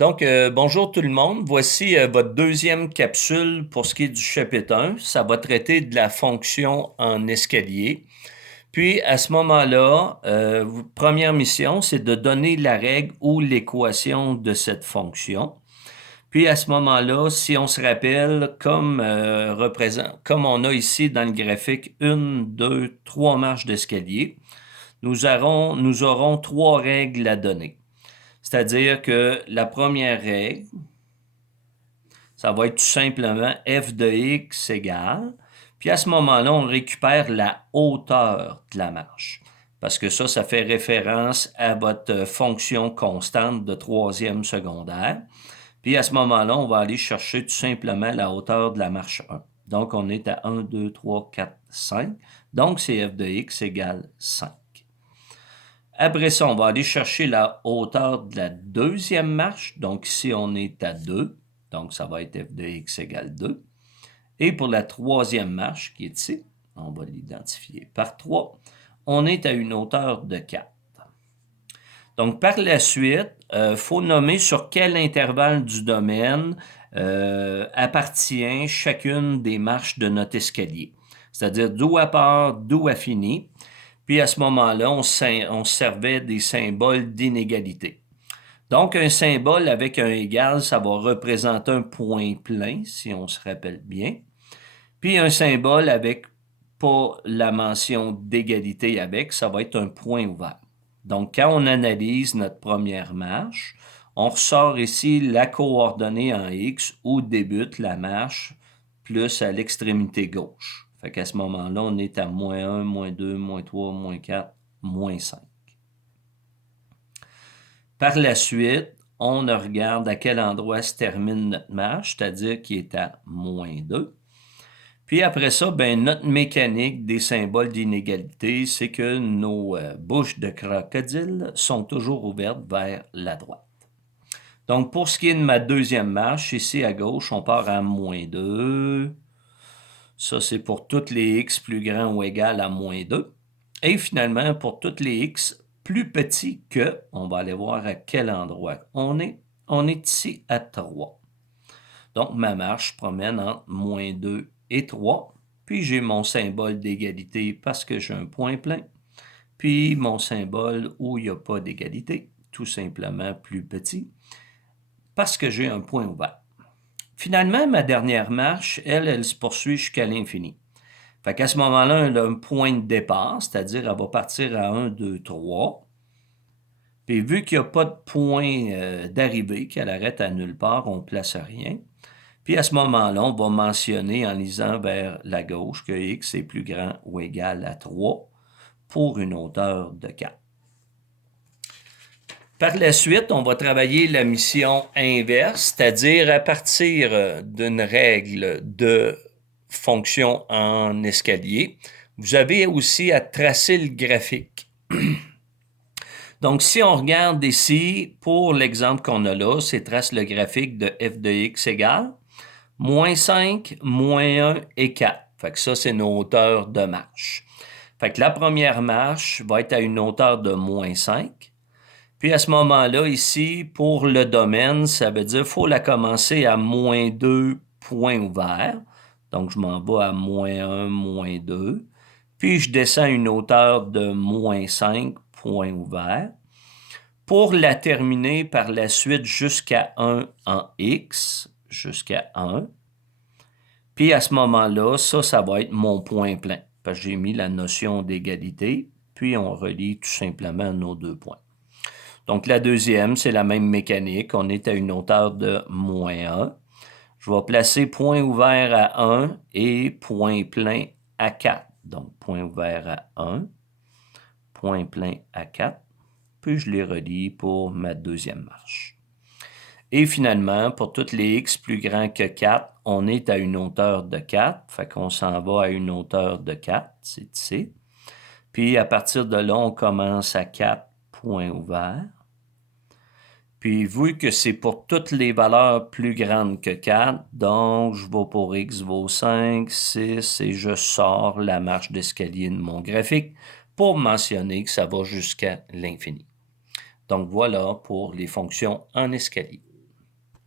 Donc, bonjour tout le monde. Voici votre deuxième capsule pour ce qui est du chapitre 1. Ça va traiter de la fonction en escalier. Puis, à ce moment-là, première mission, c'est de donner la règle ou l'équation de cette fonction. Puis, à ce moment-là, si on se rappelle, comme on a ici dans le graphique, une, deux, trois marches d'escalier, nous aurons trois règles à donner. C'est-à-dire que la première règle, ça va être tout simplement f de x égale. Puis à ce moment-là, on récupère la hauteur de la marche. Parce que ça fait référence à votre fonction constante de troisième secondaire. Puis à ce moment-là, on va aller chercher tout simplement la hauteur de la marche 1. Donc, on est à 1, 2, 3, 4, 5. Donc, c'est f de x égale 5. Après ça, on va aller chercher la hauteur de la deuxième marche. Donc ici, on est à 2. Donc ça va être f de x égale 2. Et pour la troisième marche, qui est ici, on va l'identifier par 3, on est à une hauteur de 4. Donc par la suite, il faut nommer sur quel intervalle du domaine appartient chacune des marches de notre escalier. C'est-à-dire d'où elle part, d'où elle finit. Puis à ce moment-là, on servait des symboles d'inégalité. Donc, un symbole avec un égal, ça va représenter un point plein, si on se rappelle bien. Puis un symbole avec pas la mention d'égalité avec, ça va être un point ouvert. Donc, quand on analyse notre première marche, on ressort ici la coordonnée en X où débute la marche plus à l'extrémité gauche. Fait qu'à ce moment-là, on est à moins 1, moins 2, moins 3, moins 4, moins 5. Par la suite, on regarde à quel endroit se termine notre marche, c'est-à-dire qui est à moins 2. Puis après ça, notre mécanique des symboles d'inégalité, c'est que nos bouches de crocodile sont toujours ouvertes vers la droite. Donc, pour ce qui est de ma deuxième marche, ici à gauche, on part à moins 2. Ça, c'est pour toutes les x plus grands ou égales à moins 2. Et finalement, pour toutes les x plus petits que, on va aller voir à quel endroit on est. On est ici à 3. Donc, ma marche promène entre moins 2 et 3. Puis, j'ai mon symbole d'égalité parce que j'ai un point plein. Puis, mon symbole où il n'y a pas d'égalité, tout simplement plus petit, parce que j'ai un point ouvert. Finalement, ma dernière marche, elle se poursuit jusqu'à l'infini. Fait qu'à ce moment-là, elle a un point de départ, c'est-à-dire elle va partir à 1, 2, 3. Puis vu qu'il n'y a pas de point d'arrivée, qu'elle arrête à nulle part, on ne place rien. Puis à ce moment-là, on va mentionner en lisant vers la gauche que x est plus grand ou égal à 3 pour une hauteur de 4. Par la suite, on va travailler la mission inverse, c'est-à-dire à partir d'une règle de fonction en escalier, vous avez aussi à tracer le graphique. Donc, si on regarde ici, pour l'exemple qu'on a là, c'est trace le graphique de f de x égale moins 5, moins 1 et 4. Fait que ça, c'est nos hauteurs de marche. Fait que la première marche va être à une hauteur de moins 5. Puis à ce moment-là, ici, pour le domaine, ça veut dire qu'il faut la commencer à moins 2, point ouvert. Donc, je m'en vais à moins 1, moins 2. Puis, je descends à une hauteur de moins 5, point ouvert. Pour la terminer par la suite jusqu'à 1 en X, jusqu'à 1. Puis à ce moment-là, ça va être mon point plein. Parce que j'ai mis la notion d'égalité, puis on relie tout simplement nos deux points. Donc, la deuxième, c'est la même mécanique. On est à une hauteur de moins 1. Je vais placer point ouvert à 1 et point plein à 4. Donc, point ouvert à 1, point plein à 4. Puis, je les relie pour ma deuxième marche. Et finalement, pour toutes les x plus grands que 4, on est à une hauteur de 4. Fait qu'on s'en va à une hauteur de 4. C'est ici. Puis, à partir de là, on commence à 4, point ouvert. Puis, vu que c'est pour toutes les valeurs plus grandes que 4, donc je vais pour x vaut 5, 6, et je sors la marche d'escalier de mon graphique pour mentionner que ça va jusqu'à l'infini. Donc, voilà pour les fonctions en escalier.